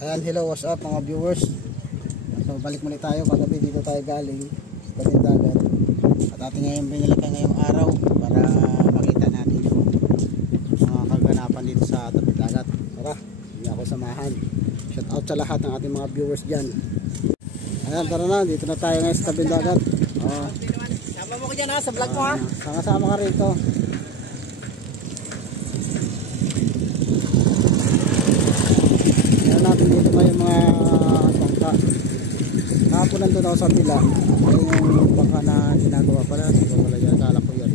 Ayan, hello, what's up mga viewers. So balik muli tayo, kagabi dito tayo galing sa tabing dagat. At ating ngayon binalikan ngayong araw para makita natin yung mga kaganapan dito sa tabing dagat. Tara, hindi ako samahan. Shout out sa lahat ng ating mga viewers dyan. Ayan, tara na, dito na tayo ngayon sa tabing dagat. Sama mo ko dyan ha, sa vlog mo ha. Sama-sama ka rito. Natin dito ngayon mga bangka. Kahapon nandun ako sa pila. Ayun yung bangka na ginagawa pala. Siguro pala yan, kala ko yan.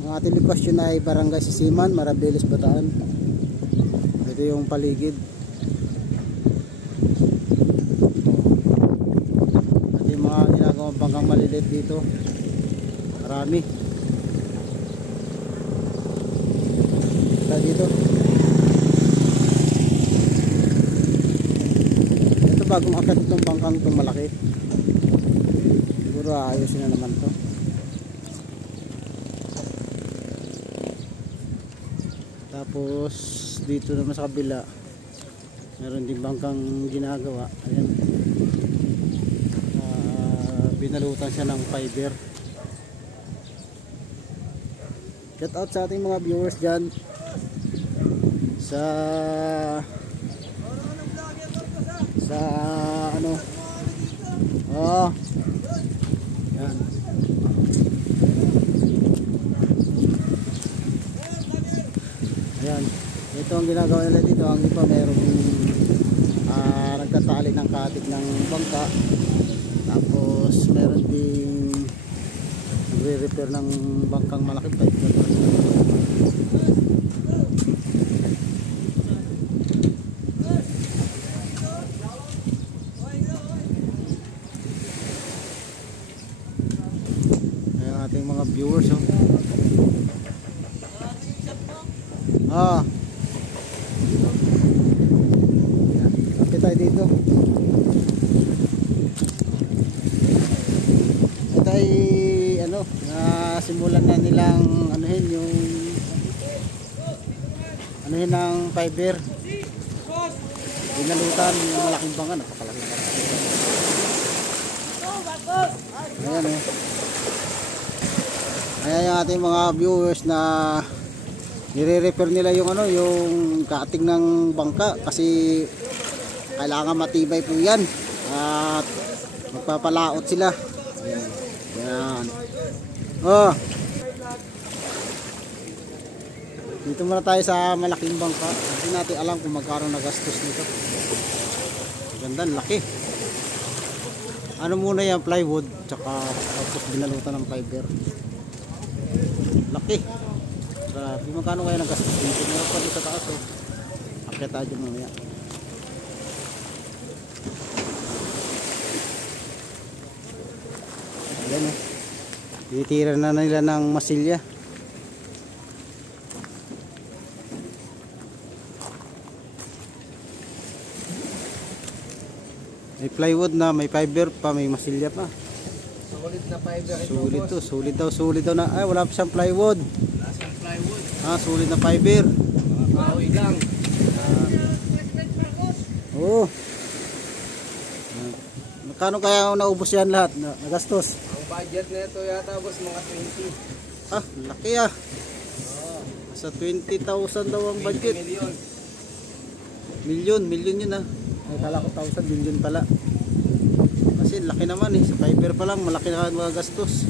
Ang ating location ay Barangay Sisiman, Marabeles, Bataan. Ito yung paligid. At yung mga ginagawang bangkang maliliit dito. Marami. Dito. Bagong akit itong bangkang itong malaki. Siguro ayusin na naman to. Tapos dito naman sa kabila meron din bangkang ginagawa. Ayan, binalutan siya ng fiber. Shout out sa ating mga viewers dyan sa ano, yan. Ayan, ito ang ginagawa nila dito. Ang iba merong nagtatali ng katig ng bangka, tapos meron ding nagre-repair ng bangkang malaki pa. Ating mga viewers kapit tayo dito. Ito ay ano, simulan na nilang anuhin yung ng fiber. Binalutan yung malaking bangka, napakalaking bangka. Ayan Ayan yung ating mga viewers na nire-repair nila yung ano, yung cutting ng bangka kasi kailangan matibay po yan at magpapalaot sila. Ayan. Dito muna tayo sa malaking bangka. Hindi natin alam kung magkano nagastos nito. Ganda, laki. Ano muna yan, plywood tsaka tapos binalutan ng fiber. Laki. Grabe, magkano kaya naggastos dito? Meron pa dito sa taas Akit tayo mamaya. Ayan tinitira na nila ng masilya. May plywood na, may fiber pa, may masilya pa. Solid na fiber ito. Solid to, solid daw na. Ay, wala pa siyang plywood. Wala siyang plywood. Solid na fiber. Kahoy lang. Magkano kaya naubos yan lahat? Nagastos? Ang budget nito yata boss mga 20. Laki Sa 20,000 daw ang budget. Milyon yun Ay, kala ko 1,000, milyon pala. Kasi laki naman sa fiber pa lang, malaki na mga gastos.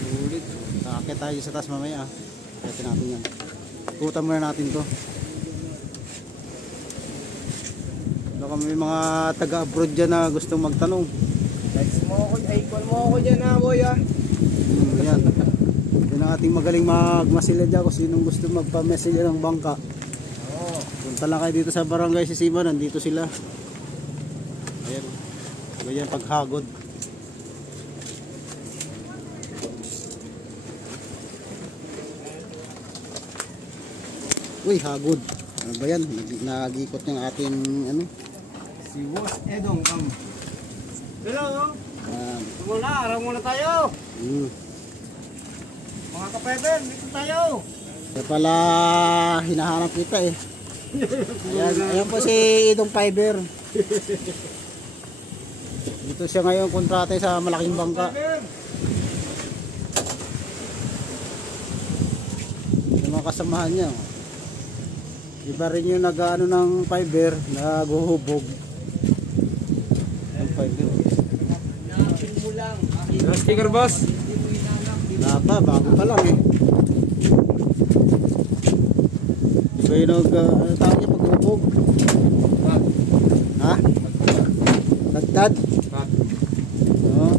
Sulit. Akit tayo sa taas mamaya. Akitin natin yan. Ikutan muna natin to. Baka may mga taga-abroad dyan na gustong magtanong. Likes mo ako, call mo ako dyan boy Yan. Yan ang ating magaling magmasilya dyan kung sinong gusto magpamasilya ng bangka. Punta lang kayo dito sa Barangay Sisiman, nandito sila. Ayan. Ganyan paghagod. Uy, hagod. Ano ba yan? Nag-ikot yung ating ano? Si Boss Edong Hello. Muna, araw muna tayo. Mga kapeben, dito tayo. Kaya pala hinahanap kita Ayan po si Idong Fiber. Dito siya ngayon kontrate sa malaking bangka. Yung mga kasamahan niya. Iba rin yung nag-ano ng fiber, naghuhubog. Ang fiber. Yung sticker boss. Wala pa, bago pa lang eh. Iba yung ano tawag niya pag-hubog? Ha? Dagdag? Oo.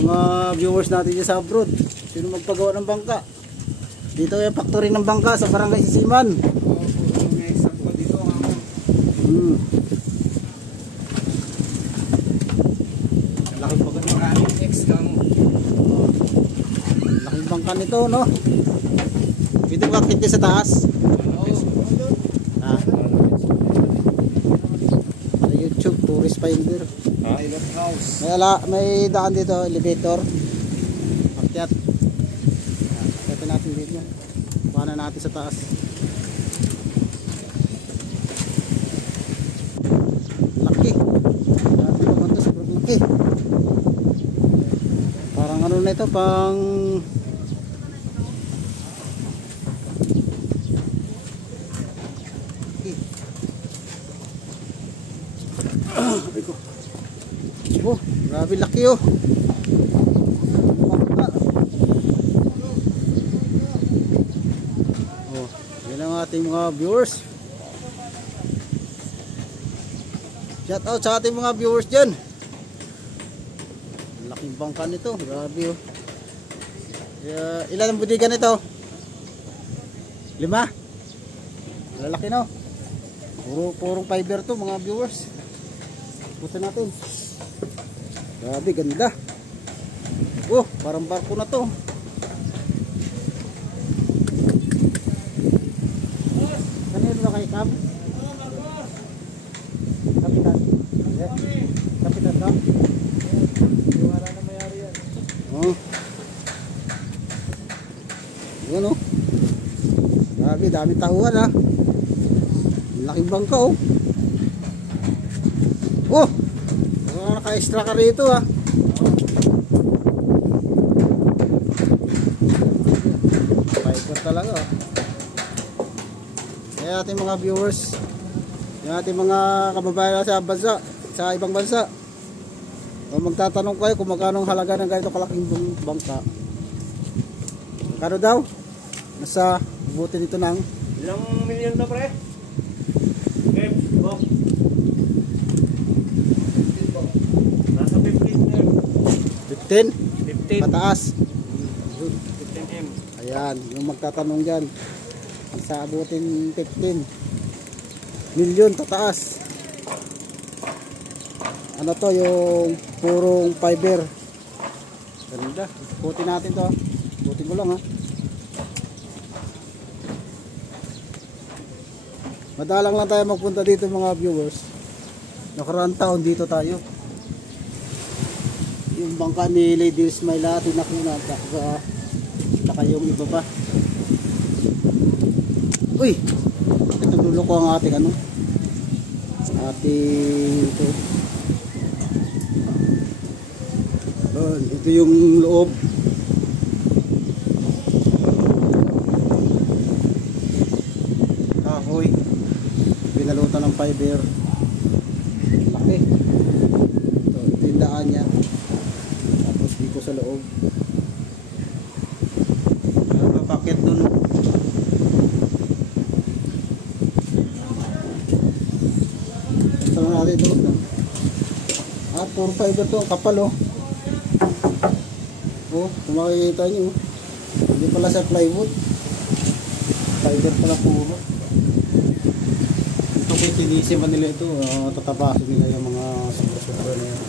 Mga viewers natin dyan sa abroad, sino magpagawa ng bangka? Dito yung factory ng bangka sa Barangay Sisiman. Laking bangka nito, no? Dito ka kiti sa taas. Sa YouTube, Tourist Finder. May daan dito, elevator. Akyat. Akyatin natin dito. Paano natin sa taas. Laki. Natin naman ito sa laki. Parang ano na ito, pang oh, grabe laki oh. Oh, yan ang ating mga viewers. Shout out sa ating mga viewers dyan. Laking bangka nito, grabe oh. Ilan ang budigan nito? 5? Lalaki no. Purong fiber to mga viewers. Buti natin. Grabe, ganda. Oh, parang barko na to. Kanino na kay Cam? Kapitan. Kapitan ka? Wala na mayari yan. Oh. Yan oh. Grabe, dami tauhan ha. Laking bangka oh. Oh! Naka-extra ka rito ha. Fiber talaga oh. Kaya ating mga viewers, yung ating mga kababayan sa bansa, sa ibang bansa, kung magtatanong kayo kung magkano ang halaga ng ganito kalaking bangka, magkano daw? Nasa buti dito ng ilang milyon to pre? Okay, bo. Nasa 15 pataas. 15M. Ayan, yung magtatanong dyan, sa abutin 15 milyon tataas. Ano to, yung purong fiber. Ganda, buti natin to. Buti ko lang ha. Madalang lang tayo magpunta dito mga viewers. Nakaraang taon dito tayo. Yung bangka ni Lady Ismaila tinakuna saka yung iba pa. Uy! Ito dulo ko ang ating ano, ating ito. Ito yung loob. Kahoy, pinalutan ng fiber. Laki. Ito yung daan niya. Tapos dito sa loob, papakit dun. Ito na natin ito. Puro fiber to, kapal oh. Oh, kung makikita nyo, hindi pala sa plywood, fiber pala puro. Ito kung tinisiman nila ito, tatabasin nila yung mga sobra-sobra na yan.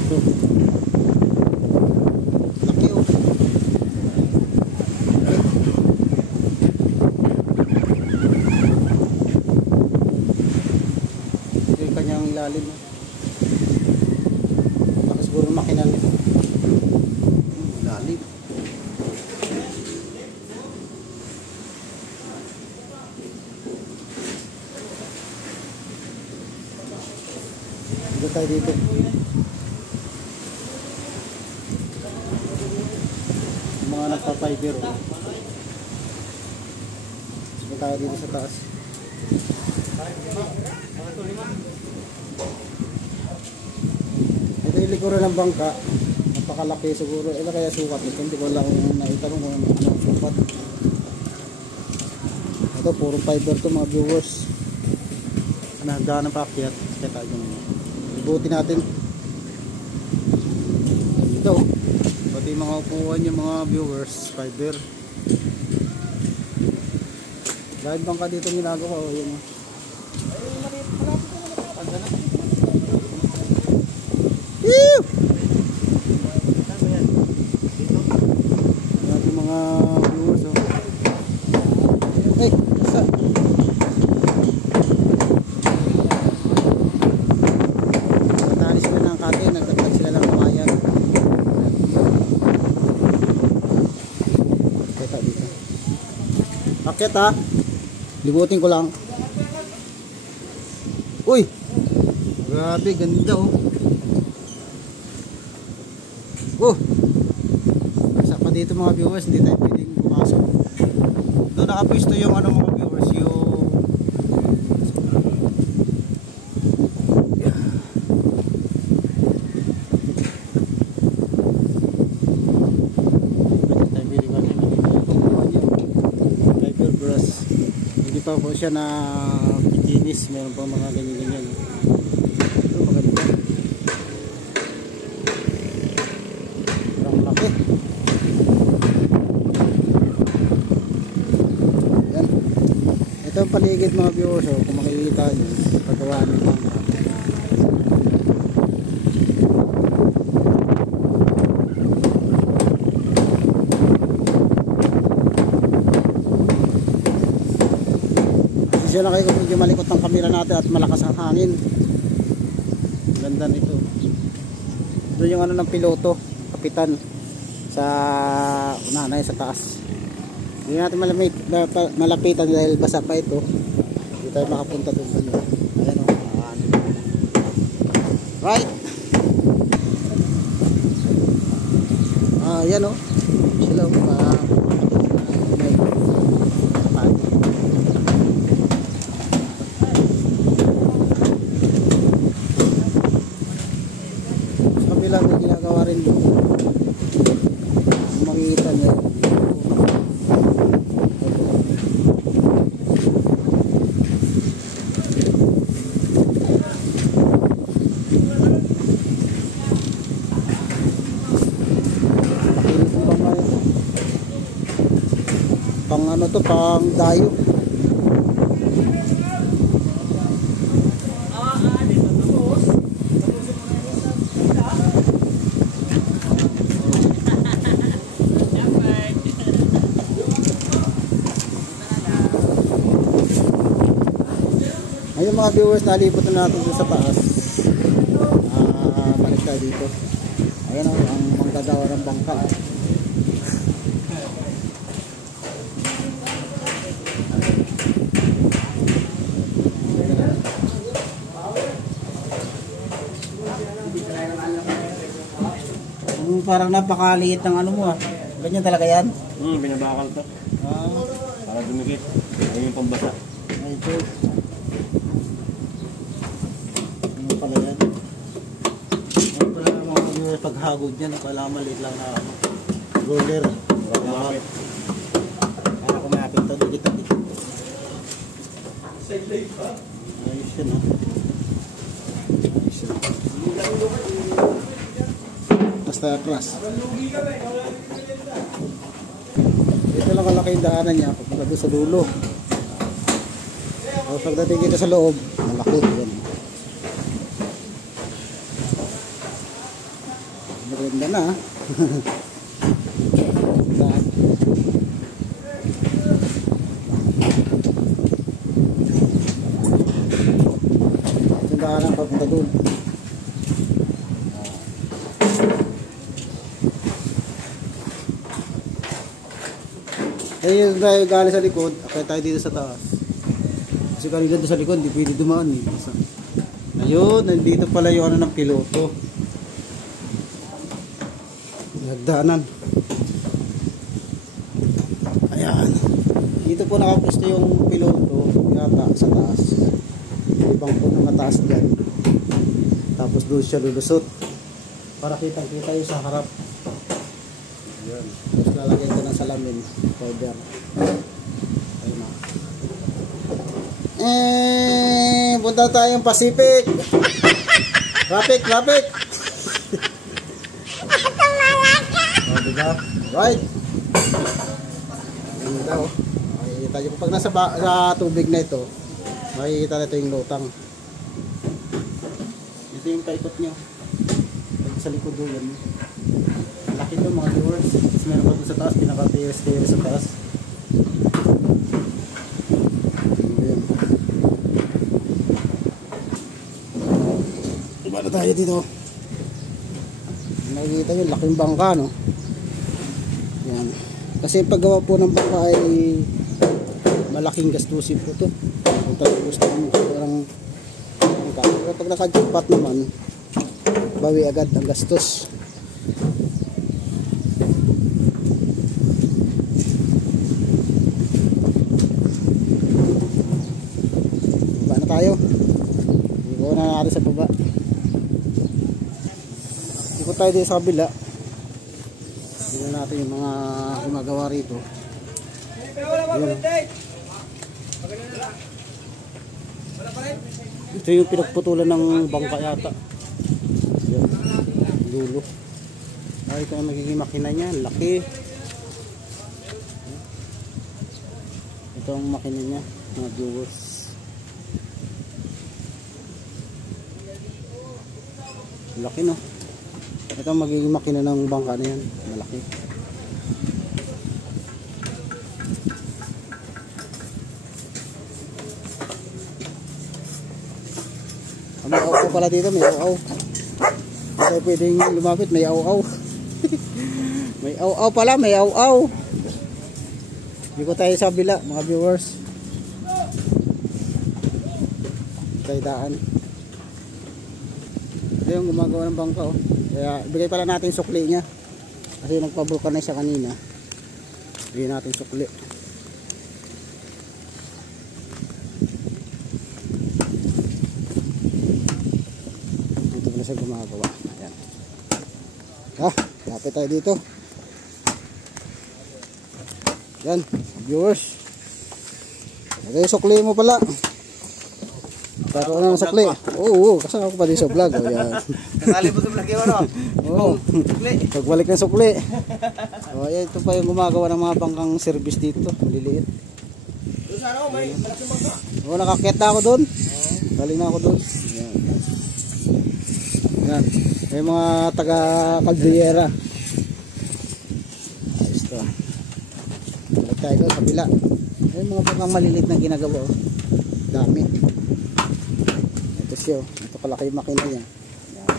Ito laki oh. Ito yung kanyang ilalim. Baka siguro makina nito. Ilalim. Dito tayo dito. Mga nagpa-fiber. Dito tayo dito sa taas. Ito yung likuran ng bangka. Napakalaki siguro. Ito kaya sukat nito. Hindi ko lang naitanong kung ano ang sukat. Ito purong fiber to mga viewers. Nagdaan ng paakyat. Kaya tayo yung ibutin natin. Ito. Pati mga upuan yung mga viewers. Fiber. Dahil bangka dito ginagawa. O yun. Ew! Ayan yung mga viewers. Oh. Hey! Basta! Natali sila ng kate. Nagdagdag sila ng kamayan. Kaya dito. Akit ha! Libutin ko lang. Uy! Grabe, ganda oh. Oh! Nasa pa dito mga viewers, hindi tayo pwedeng pumasok. Doon nakapisto yung ano mga viewers, yung fiberglass. Hindi pa po siya na kikinis, meron pa mga ganyan-ganyan. Ito maganda. Yan. Ito ang paligid mga viewers, oh, kung makikita nyo paggawa ng bangka. Siya na kayo kung medyo malikot ang kamera natin at malakas ang hangin. Ganda nito. Doon yung ano ng piloto, kapitan sa unanay sa taas. Hindi natin malapitan dahil basa pa ito. Hindi tayo makapunta doon. Ayan o. Right. Ayan o. Sila o. Sa kabila may ginagawa rin doon. Makikita nyo. Pang ano to, pang dayo. Ayun mga viewers, nalipot na natin sa taas. Balik tayo dito. Ayan o, ang manggagawa ng bangka. Parang napakaliit ng ano mo ah. Ganyan talaga yan? Binabakal to. Para dumikit. Ayun yung pambasa. Ay, ito. Ano pala yan? Ano pala mga paghagod yan? Kailangan maliit lang na roller. Kumapit. Para kumapit to. Dikit-dikit. Ayos yun ah. Ayos yun. Basta class. Ito lang kalaki yung daanan niya papunta doon sa dulo. O pagdating dito sa loob, malaki yan. Maganda na. Ito yung daanan papunta doon. Kaya yung tayo galing sa likod, akay tayo dito sa taas. Kasi kanina doon sa likod, hindi pwede dumaan eh. Ayun, nandito pala yung ano ng piloto. Nagdaanan. Ayan. Dito po nakapusto yung piloto, yata sa taas. Ibang po na mataas dyan. Tapos doon siya lulusot. Para kitang-kita yung sa harap. Ayan. Tapos lalagyan ko ng salamin. Powder. Ayun na. Punta tayong Pacific. Traffic. Diba? Right. Ayun daw. Makikita nyo. Pag nasa sa tubig na ito, makikita na ito yung lutang. Ito yung paikot nyo. Sa likod doon yan. Laki ito mga viewers. Tapos meron pa doon sa taas. Pinaka-tiers sa taas. Diba na tayo dito? Nakikita nyo, laking bangka, no? Yan. Kasi paggawa po ng bangka ay malaking gastusin po ito. Kung talagang gusto mo parang bangka. Pero pag naka-jackpot naman, bawi agad ang gastos. Baba na tayo. Ibawa na natin sa baba. Ikot tayo dito sa kabila. Tingnan natin yung mga gumagawa rito. Ito yung pinagputulan ng bangka yata. Yan. Dulo. Ay, ito ang magiging makina niya. Laki. Ito ang makina niya. Mga viewers. Laki, no? Ito ang magiging makina ng bangka na yan. Malaki. May aw-aw pala dito. May aw-aw. Hindi pwedeng lumapit. May aw-aw. May aw-aw pala. May aw-aw. Hindi ko tayo sa bila, mga viewers. Tayo daan. Ito yung gumagawa ng bangka, oh. Kaya ibigay pala natin sukli niya. Kasi nagpa-vulcanize siya kanina. Ibigay natin sukli. Ito pala siya gumagawa. Ayan. Lapit tayo dito. Yan, viewers. Ito yung sukli mo pala. Taro na ng sukli. Oo, kasama ko pa din sa vlog. O yan. Nakali mo sa vlog yun, ano? Oo. Pagbalik ng sukli. O, yan, ito pa yung gumagawa ng mga bangkang service dito. Maliliit. Doon sa ano, may malaking bangka. Oo, nakakit na ako doon. Galing na ako doon. Yan. Yan. May mga taga-Caldillera. Ayos to. Balik tayo doon, kabila. May mga bangkang maliliit na ginagawa. Oh. Dami. Ito siya. Ito kalaki yung makina niya. Yan.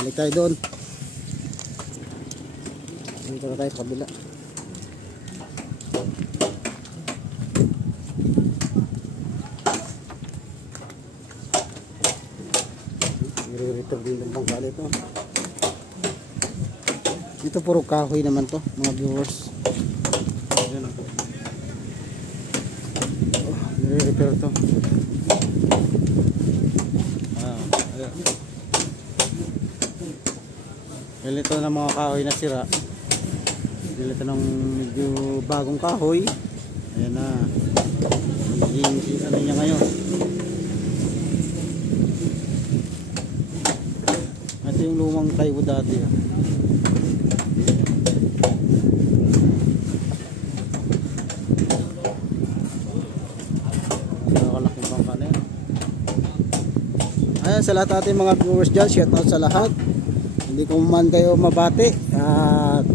Balik tayo doon. Dito na tayo sa kabila. I-return din ng bangka dito. Ito puro kahoy naman to, mga viewers. Ayan ako. I-repair to. Ayan. Ito na mga kahoy na sira. Ito ng medyo bagong kahoy. Ayan na. Magiging ano niya ngayon. Ito yung lumang plywood dati. Nakakalaking bangka na yan. Ayan, sa lahat ating mga viewers dyan, shout out sa lahat. Hindi ko man kayo mabati.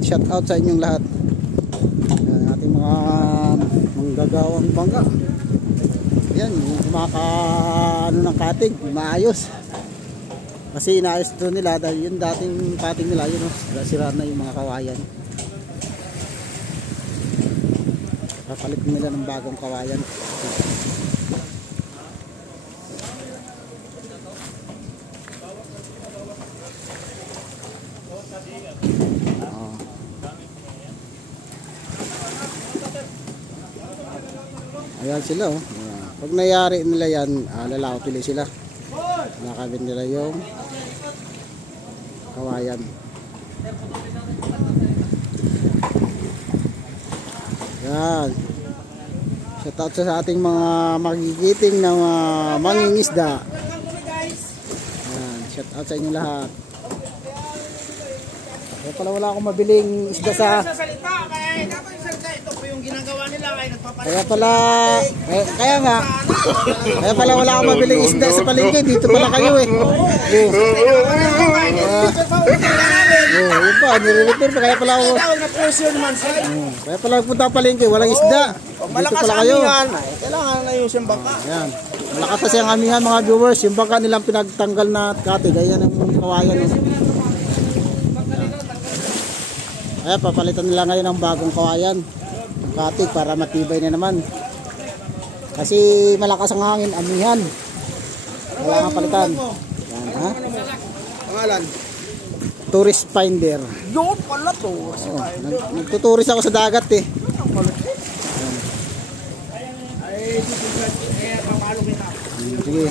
Shout out sa inyong lahat. Ayan, ating mga manggagawang bangka. Yan. yan, yung ano ng cutting, maayos. Kasi inaayos ito nila dahil yung dating cutting nila, yun sira na yung mga kawayan. Papalit nila ng bagong kawayan. Ayan sila oh. Pag nayari nila yan, lalakot ulit sila. Nakabit nila yung kawayan. Yan. Shout out sa ating mga magigiting ng mangingisda. Yan. Shout out sa inyo lahat. Kaya pala wala akong mabiling isda sa... ginagawa nila ay nagpapalit. Kaya pala wala akong mabiling isda sa palengke. Dito pala kayo eh. Yun pa, nire-repair pa. Kaya pala ako. Kaya pala punta palengke, walang isda. Dito pala kayo. Kailangan na yung siyang baka. Ayan. Malakas kasi ang amihan mga viewers. Yung baka nilang pinagtanggal na kati. Gaya ng kawayan. Kaya papalitan nila ngayon ng bagong kawayan. Katik para matibay na naman. Kasi malakas ang hangin, amihan. Wala nga palitan. Yan, ha? Pangalan? Tourist finder. Yun pala to. Nagtuturis ako sa dagat eh. Sige.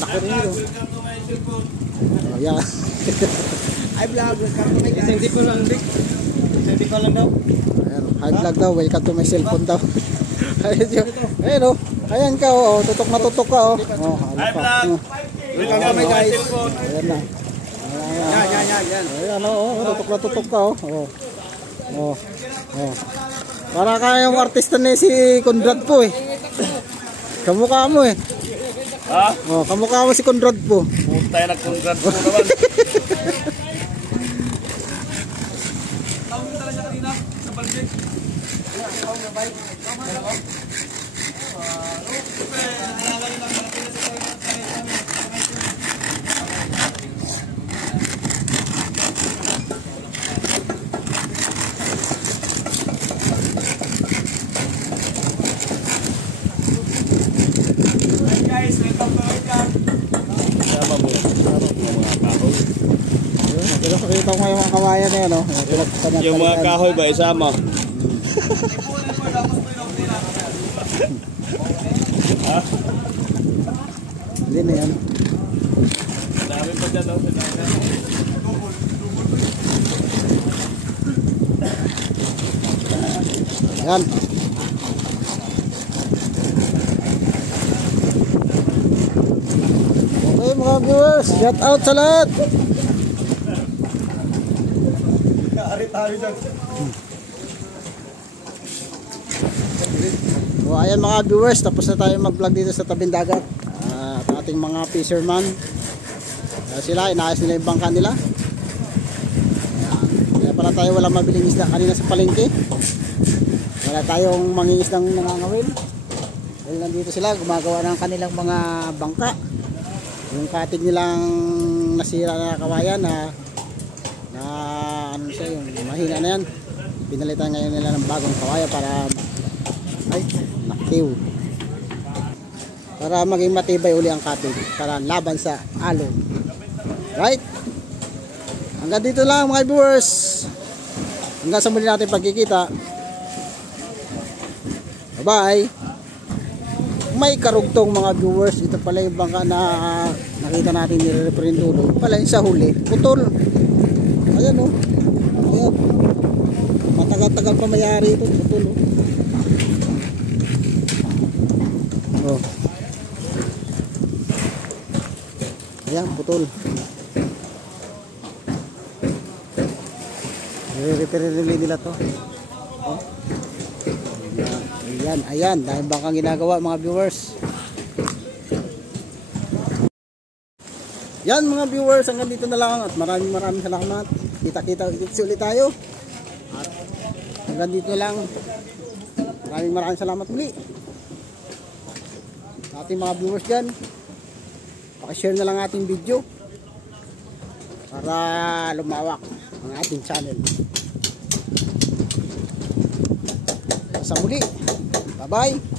Laki rin yun. Oh, yeah. Ay vlog, welcome to my guys. Hindi ko lang daw. Ayan, hi vlog daw, welcome to my cellphone daw. Ayan o, ayan ka o, tutok na tutok ka o. Hi vlog. Welcome to my guys. Ayan na. Yan. Ayan o, tutok na tutok ka o. Para kayong artista na si Conrad po eh. Kamukha mo eh. Ha? Kamukha mo si Conrad po. Puta yan, nag-congrats po naman. Guys, welcome to my guys. Sama mo mga kahoy. Pero pakita ko yung mga kawayan na yan o. Yung mga kahoy ba isama? Hindi na yan. Dami pa dyan daw. Yan. Okay mga viewers, shout out sa lahat. So ayan mga viewers, tapos na tayo mag vlog dito sa tabing dagat. At ating mga fisherman, sila inaayos nila yung bangka nila. Kaya pala tayo walang mabiling isda kanina sa palengke. Wala tayong mangingisdang nangangawin. Dahil nandito sila gumagawa ng kanilang mga bangka. Yung katig nilang nasira na kawayan na ano siya, yung mahina na yan. Pinalitan ngayon nila ng bagong kawayan para nakiw. Para maging matibay uli ang katig para laban sa alon. Right? Hanggang dito lang mga viewers. Hanggang sa muli natin pagkikita. Bye-bye. May karugtong mga viewers. Ito pala yung bangka na nakita natin nire-reprint dulo. Pala yung sa huli. Putol. Ayan o. Ayan. Matagal-tagal pa mayari ito. Putol o. Oh. Ayan, putol. Nire-reprint nila to. Oh. Ayan, dahil bangkang ginagawa mga viewers. Yan mga viewers, hanggang dito na lang at maraming salamat. Kita-kita ulit tayo. At hanggang dito lang. Maraming salamat muli sa ating mga viewers dyan. Pakishare na lang ating video para lumawak ang ating channel. Sa muli, bye bye.